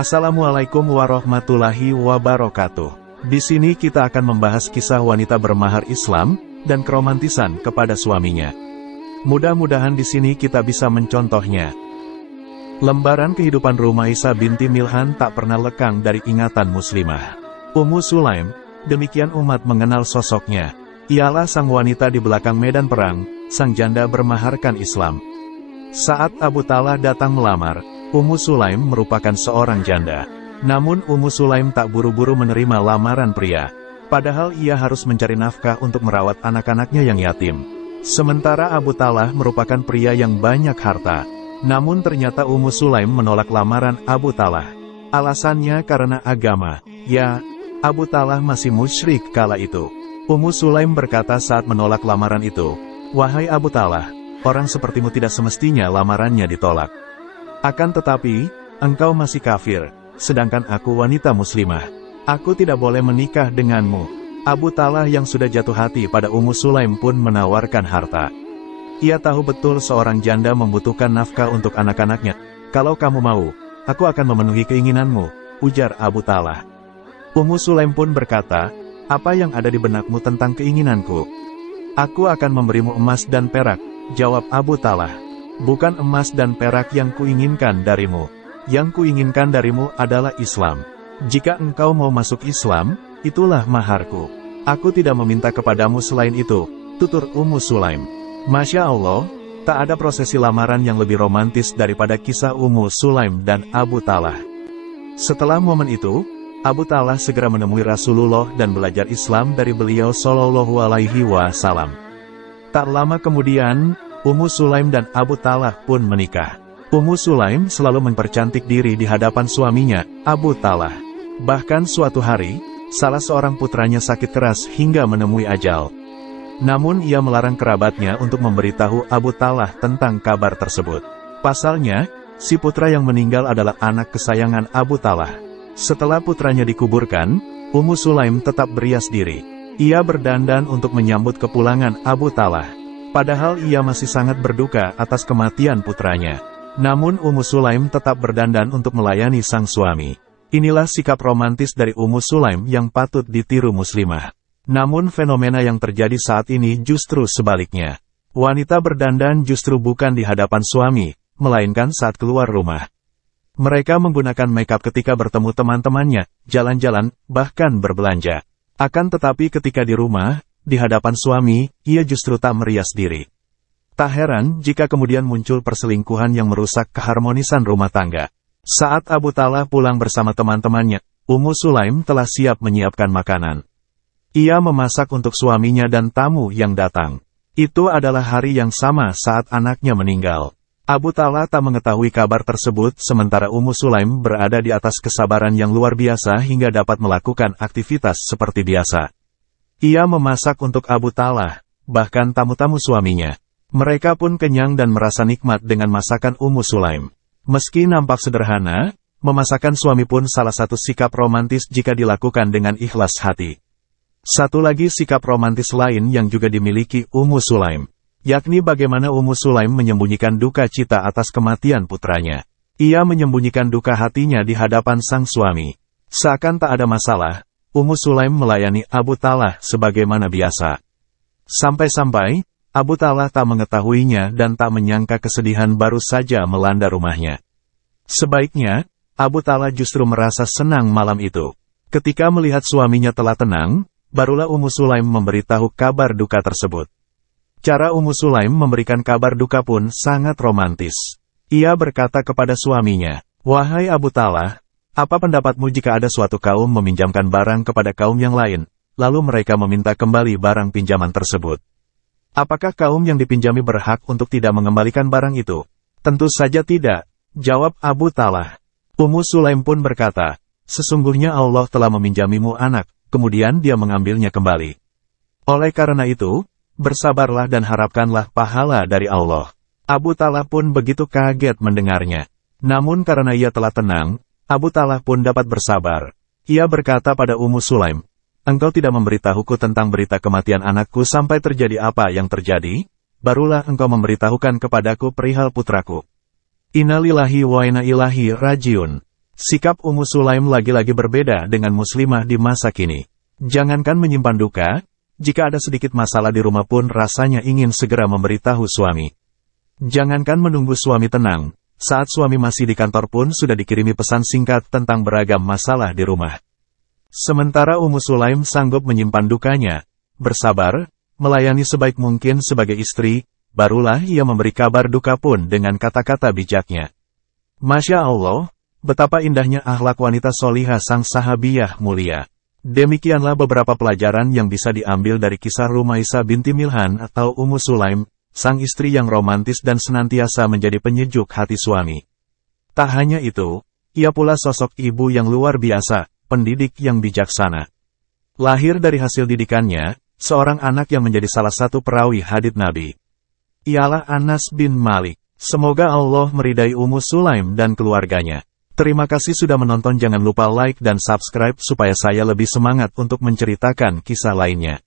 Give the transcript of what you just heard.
Assalamualaikum warahmatullahi wabarakatuh. Di sini kita akan membahas kisah wanita bermahar Islam dan keromantisan kepada suaminya. Mudah-mudahan di sini kita bisa mencontohnya. Lembaran kehidupan Rumaisah binti Milhan tak pernah lekang dari ingatan muslimah. Ummu Sulaim, demikian umat mengenal sosoknya. Ialah sang wanita di belakang medan perang, sang janda bermaharkan Islam. Saat Abu Talha datang melamar, Ummu Sulaim merupakan seorang janda. Namun Ummu Sulaim tak buru-buru menerima lamaran pria. Padahal ia harus mencari nafkah untuk merawat anak-anaknya yang yatim. Sementara Abu Talha merupakan pria yang banyak harta. Namun ternyata Ummu Sulaim menolak lamaran Abu Talha. Alasannya karena agama. Ya, Abu Talha masih musyrik kala itu. Ummu Sulaim berkata saat menolak lamaran itu, "Wahai Abu Talha, orang sepertimu tidak semestinya lamarannya ditolak. Akan tetapi, engkau masih kafir, sedangkan aku wanita muslimah. Aku tidak boleh menikah denganmu." Abu Talha yang sudah jatuh hati pada Ummu Sulaim pun menawarkan harta. Ia tahu betul seorang janda membutuhkan nafkah untuk anak-anaknya. "Kalau kamu mau, aku akan memenuhi keinginanmu," ujar Abu Talha. Ummu Sulaim pun berkata, "Apa yang ada di benakmu tentang keinginanku?" "Aku akan memberimu emas dan perak," jawab Abu Talha. "Bukan emas dan perak yang kuinginkan darimu. Yang kuinginkan darimu adalah Islam. Jika engkau mau masuk Islam, itulah maharku. Aku tidak meminta kepadamu selain itu," tutur Ummu Sulaim. Masya Allah, tak ada prosesi lamaran yang lebih romantis daripada kisah Ummu Sulaim dan Abu Talha. Setelah momen itu, Abu Talha segera menemui Rasulullah dan belajar Islam dari beliau Shallallahu Alaihi Wasallam. Tak lama kemudian, Ummu Sulaim dan Abu Talha pun menikah. Ummu Sulaim selalu mempercantik diri di hadapan suaminya, Abu Talha. Bahkan suatu hari, salah seorang putranya sakit keras hingga menemui ajal. Namun ia melarang kerabatnya untuk memberitahu Abu Talha tentang kabar tersebut. Pasalnya, si putra yang meninggal adalah anak kesayangan Abu Talha. Setelah putranya dikuburkan, Ummu Sulaim tetap berias diri. Ia berdandan untuk menyambut kepulangan Abu Talha. Padahal ia masih sangat berduka atas kematian putranya. Namun Ummu Sulaim tetap berdandan untuk melayani sang suami. Inilah sikap romantis dari Ummu Sulaim yang patut ditiru muslimah. Namun fenomena yang terjadi saat ini justru sebaliknya. Wanita berdandan justru bukan di hadapan suami, melainkan saat keluar rumah. Mereka menggunakan makeup ketika bertemu teman-temannya, jalan-jalan, bahkan berbelanja. Akan tetapi ketika di rumah, di hadapan suami, ia justru tak merias diri. Tak heran jika kemudian muncul perselingkuhan yang merusak keharmonisan rumah tangga. Saat Abu Talha pulang bersama teman-temannya, Ummu Sulaim telah siap menyiapkan makanan. Ia memasak untuk suaminya dan tamu yang datang. Itu adalah hari yang sama saat anaknya meninggal. Abu Talha tak mengetahui kabar tersebut sementara Ummu Sulaim berada di atas kesabaran yang luar biasa hingga dapat melakukan aktivitas seperti biasa. Ia memasak untuk Abu Talha, bahkan tamu-tamu suaminya. Mereka pun kenyang dan merasa nikmat dengan masakan Ummu Sulaim. Meski nampak sederhana, memasakkan suami pun salah satu sikap romantis jika dilakukan dengan ikhlas hati. Satu lagi sikap romantis lain yang juga dimiliki Ummu Sulaim, yakni bagaimana Ummu Sulaim menyembunyikan duka cita atas kematian putranya. Ia menyembunyikan duka hatinya di hadapan sang suami. Seakan tak ada masalah, Ummu Sulaim melayani Abu Talha sebagaimana biasa. Sampai-sampai, Abu Talha tak mengetahuinya dan tak menyangka kesedihan baru saja melanda rumahnya. Sebaiknya, Abu Talha justru merasa senang malam itu. Ketika melihat suaminya telah tenang, barulah Ummu Sulaim memberitahu kabar duka tersebut. Cara Ummu Sulaim memberikan kabar duka pun sangat romantis. Ia berkata kepada suaminya, "Wahai Abu Talha, apa pendapatmu jika ada suatu kaum meminjamkan barang kepada kaum yang lain, lalu mereka meminta kembali barang pinjaman tersebut? Apakah kaum yang dipinjami berhak untuk tidak mengembalikan barang itu?" "Tentu saja tidak," jawab Abu Talha. Ummu Sulaim pun berkata, "Sesungguhnya Allah telah meminjamimu anak, kemudian dia mengambilnya kembali. Oleh karena itu, bersabarlah dan harapkanlah pahala dari Allah." Abu Talha pun begitu kaget mendengarnya. Namun karena ia telah tenang, Abu Talha pun dapat bersabar. Ia berkata pada Ummu Sulaim, "Engkau tidak memberitahuku tentang berita kematian anakku sampai terjadi apa yang terjadi, barulah engkau memberitahukan kepadaku perihal putraku. Innalillahi wa inna ilaihi rajiun." Sikap Ummu Sulaim lagi-lagi berbeda dengan muslimah di masa kini. Jangankan menyimpan duka, jika ada sedikit masalah di rumah pun rasanya ingin segera memberitahu suami. Jangankan menunggu suami tenang, saat suami masih di kantor pun sudah dikirimi pesan singkat tentang beragam masalah di rumah. Sementara Ummu Sulaim sanggup menyimpan dukanya, bersabar, melayani sebaik mungkin sebagai istri, barulah ia memberi kabar duka pun dengan kata-kata bijaknya. Masya Allah, betapa indahnya akhlak wanita solihah sang sahabiyah mulia. Demikianlah beberapa pelajaran yang bisa diambil dari kisah Rumaisah binti Milhan atau Ummu Sulaim, sang istri yang romantis dan senantiasa menjadi penyejuk hati suami. Tak hanya itu, ia pula sosok ibu yang luar biasa, pendidik yang bijaksana. Lahir dari hasil didikannya, seorang anak yang menjadi salah satu perawi hadits Nabi. Ialah Anas bin Malik. Semoga Allah meridai Ummu Sulaim dan keluarganya. Terima kasih sudah menonton, jangan lupa like dan subscribe supaya saya lebih semangat untuk menceritakan kisah lainnya.